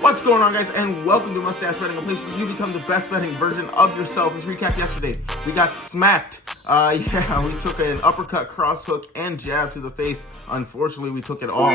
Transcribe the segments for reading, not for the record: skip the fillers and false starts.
What's going on, guys, and welcome to Mustache Betting, a place where you become the best betting version of yourself. Let's recap yesterday. We got smacked. We took an uppercut, cross hook, and jab to the face. Unfortunately, we took it all.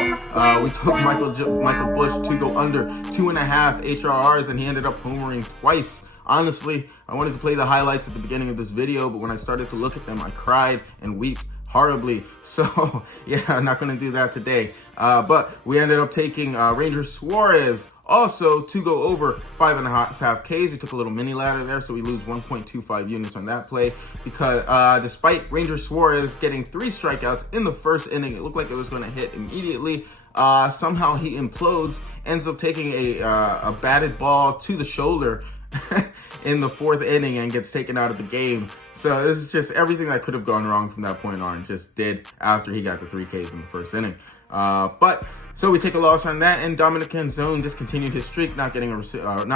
We took Michael Bush to go under 2.5 HRRs, and he ended up homering twice. Honestly, I wanted to play the highlights at the beginning of this video, but when I started to look at them, I cried and wept horribly. So, yeah, I'm not going to do that today. But we ended up taking Ranger Suarez also to go over 5.5 Ks. We took a little mini ladder there, so we lose 1.25 units on that play because despite Ranger Suarez getting 3 strikeouts in the first inning, it looked like it was going to hit immediately. Somehow he implodes, ends up taking a batted ball to the shoulder in the 4th inning and gets taken out of the game. So this is just everything that could have gone wrong from that point on just did after he got the 3 Ks in the first inning. So we take a loss on that, and Dominic Canzone discontinued his streak, not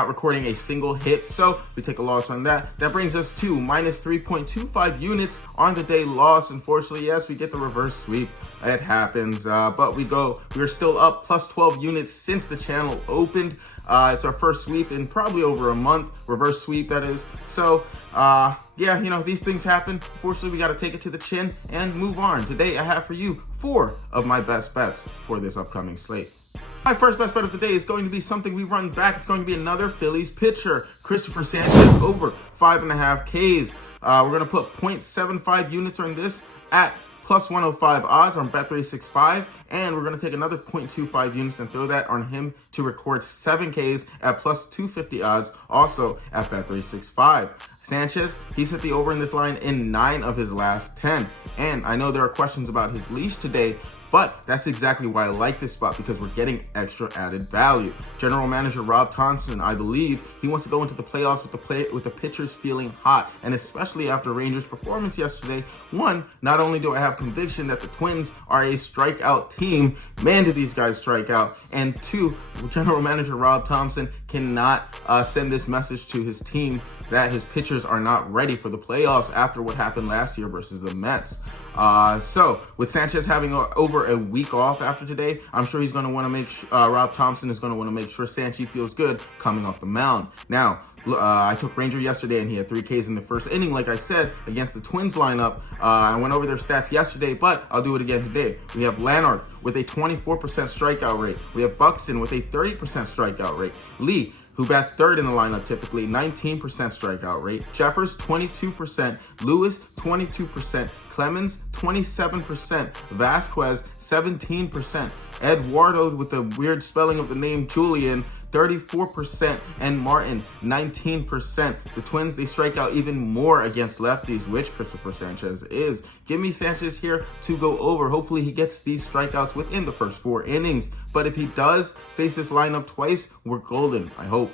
recording a single hit. So we take a loss on that. That brings us to minus 3.25 units on the day loss. Unfortunately, yes, we get the reverse sweep. It happens, but we're still up plus 12 units since the channel opened. It's our first sweep in probably over a month, reverse sweep that is. So, yeah, you know, these things happen. Fortunately, we got to take it to the chin and move on. Today, I have for you 4 of my best bets for this upcoming slate. My first best bet of the day is going to be something we run back. It's going to be another Phillies pitcher, Cristopher Sanchez, over 5.5 Ks. We're going to put 0.75 units on this at plus 105 odds on Bet365, and we're going to take another 0.25 units and throw that on him to record 7 Ks at plus 250 odds, also at Bet365. Sanchez, he's hit the over in this line in 9 of his last 10, and I know there are questions about his leash today, but that's exactly why I like this spot, because we're getting extra added value. General Manager Rob Thompson, I believe, he wants to go into the playoffs with the pitchers feeling hot, and especially after Rangers' performance yesterday. One, not only do I have conviction that the Twins are a strikeout team, man, do these guys strike out, and 2, General Manager Rob Thompson cannot send this message to his team that his pitchers are not ready for the playoffs after what happened last year versus the Mets. So with Sanchez having over a week off after today, I'm sure he's going to want to make Rob Thompson is going to want to make sure Sanchez feels good coming off the mound. Now, I took Ranger yesterday and he had 3 Ks in the first inning, like I said, against the Twins lineup. I went over their stats yesterday, but I'll do it again today. We have Lanard with a 24% strikeout rate. We have Buxton with a 30% strikeout rate. Lee, who bats 3rd in the lineup typically, 19% strikeout rate. Jeffers, 22%. Lewis, 22%. Clemens, 27%. Vasquez, 17%. Eduardo, with the weird spelling of the name Julian, 34%, and Martin, 19%. The Twins, they strike out even more against lefties, which Cristopher Sanchez is. Give me Sanchez here to go over. Hopefully he gets these strikeouts within the first 4 innings. But if he does face this lineup twice, we're golden, I hope.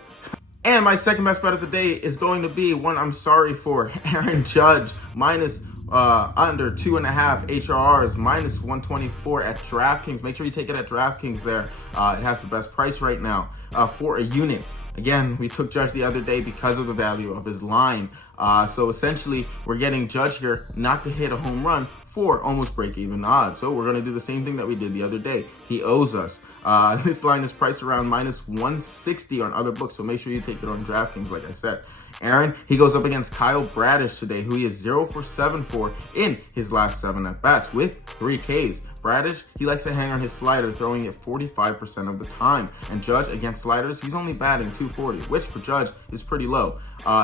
And my second best bet of the day is going to be one I'm sorry for. Aaron Judge, minus under 2.5 HRRs, minus 124 at DraftKings. Make sure you take it at DraftKings there. It has the best price right now for a unit. Again, we took Judge the other day because of the value of his line. So essentially, we're getting Judge here not to hit a home run for almost break-even odds. So we're going to do the same thing that we did the other day. He owes us. This line is priced around minus 160 on other books, so make sure you take it on DraftKings, like I said. Aaron, he goes up against Kyle Bradish today, who he is 0 for 7 for in his last 7 at-bats with 3 Ks. Bradish, he likes to hang on his slider, throwing it 45% of the time. And Judge, against sliders, he's only batting 240, which for Judge is pretty low.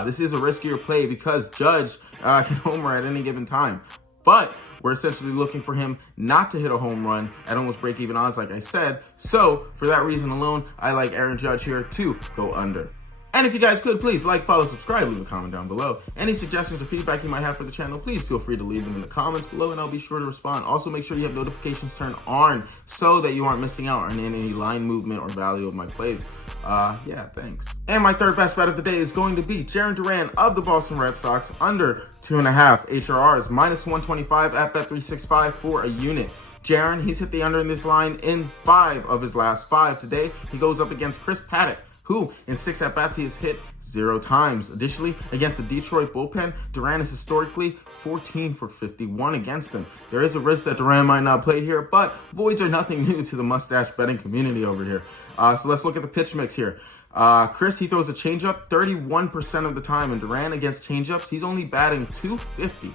This is a riskier play because Judge can homer at any given time. But we're essentially looking for him not to hit a home run at almost break-even odds, like I said. So for that reason alone, I like Aaron Judge here to go under. And if you guys could, please like, follow, subscribe, leave a comment down below. Any suggestions or feedback you might have for the channel, please feel free to leave them in the comments below and I'll be sure to respond. Also, make sure you have notifications turned on so that you aren't missing out on any line movement or value of my plays. Yeah, thanks. And my third best bet of the day is going to be Duran of the Boston Red Sox, under 2.5 HRRs, minus 125 at Bet365 for a unit. Jaron, he's hit the under in this line in 5 of his last 5 today. He goes up against Chris Paddock, who in 6 at-bats he has hit 0 times. Additionally, against the Detroit bullpen, Duran is historically 14 for 51 against them. There is a risk that Duran might not play here, but voids are nothing new to the mustache betting community over here. So let's look at the pitch mix here. Chris, he throws a changeup 31% of the time, and Duran against changeups, he's only batting .250.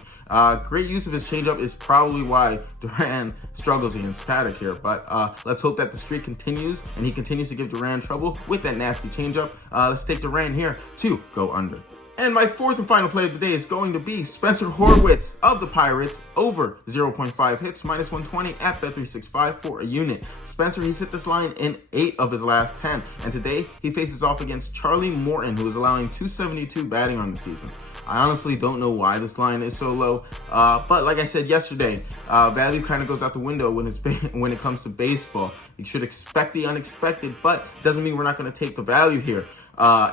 Great use of his changeup is probably why Duran struggles against Paddock here. But let's hope that the streak continues and he continues to give Duran trouble with that nasty changeup. Let's take Duran here to go under. And my fourth and final play of the day is going to be Spencer Horwitz of the Pirates over 0.5 hits, -120 at bet365 for a unit. Spencer, he's hit this line in 8 of his last 10, and today he faces off against Charlie Morton, who is allowing .272 batting on the season. I honestly don't know why this line is so low, but like I said yesterday, value kind of goes out the window when it comes to baseball. You should expect the unexpected, but doesn't mean we're not going to take the value here.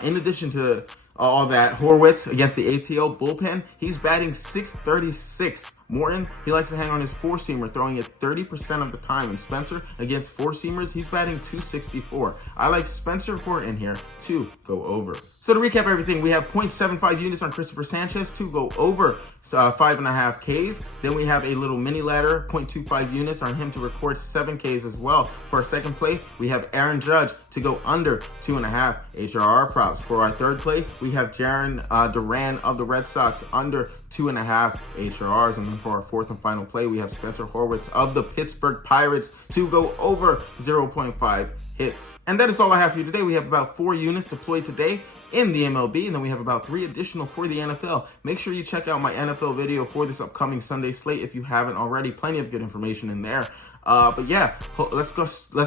In addition to all that, Horwitz against the ATL bullpen, he's batting .636. Morton, he likes to hang on his four-seamer, throwing it 30% of the time. And Spencer, against four-seamers, he's batting .264. I like Spencer Horton here to go over. So to recap everything, we have 0.75 units on Cristopher Sanchez to go over 5.5 Ks. Then we have a little mini ladder, 0.25 units on him to record 7 Ks as well. For our second play, we have Aaron Judge to go under 2.5 HRR props. For our third play, we have Duran of the Red Sox under 2.5 HRRs. And then for our fourth and final play, we have Spencer Horwitz of the Pittsburgh Pirates to go over 0.5 hits. And that is all I have for you today. We have about 4 units deployed today in the MLB, and then we have about 3 additional for the NFL. Make sure you check out my NFL video for this upcoming Sunday slate if you haven't already. Plenty of good information in there. But yeah, let's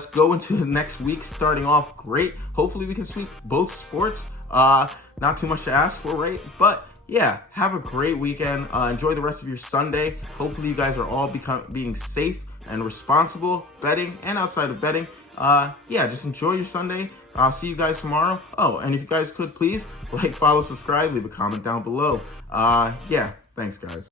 go into the next week starting off great. Hopefully we can sweep both sports. Not too much to ask for, right? But yeah, have a great weekend. Enjoy the rest of your Sunday. Hopefully you guys are all being safe and responsible betting and outside of betting. Yeah, just enjoy your Sunday. I'll see you guys tomorrow. Oh, and if you guys could please like, follow, subscribe, leave a comment down below. Yeah, thanks guys.